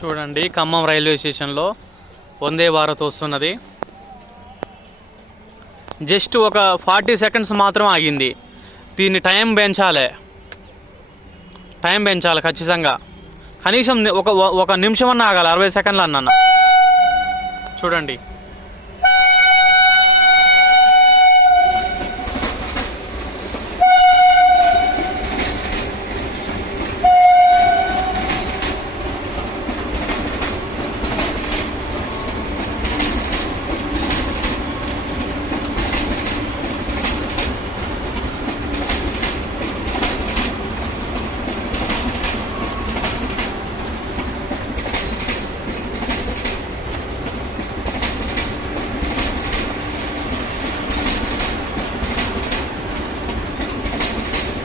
చూడండి, ఖమ్మం రైల్వే స్టేషన్లో వందే భారత్ వస్తున్నది. జస్ట్ ఒక 40 సెకండ్స్ మాత్రం ఆగింది. దీన్ని టైం పెంచాలి ఖచ్చితంగా. కనీసం ఒక నిమిషం అన్న ఆగాలి, 60 సెకండ్లు అన్న. చూడండి.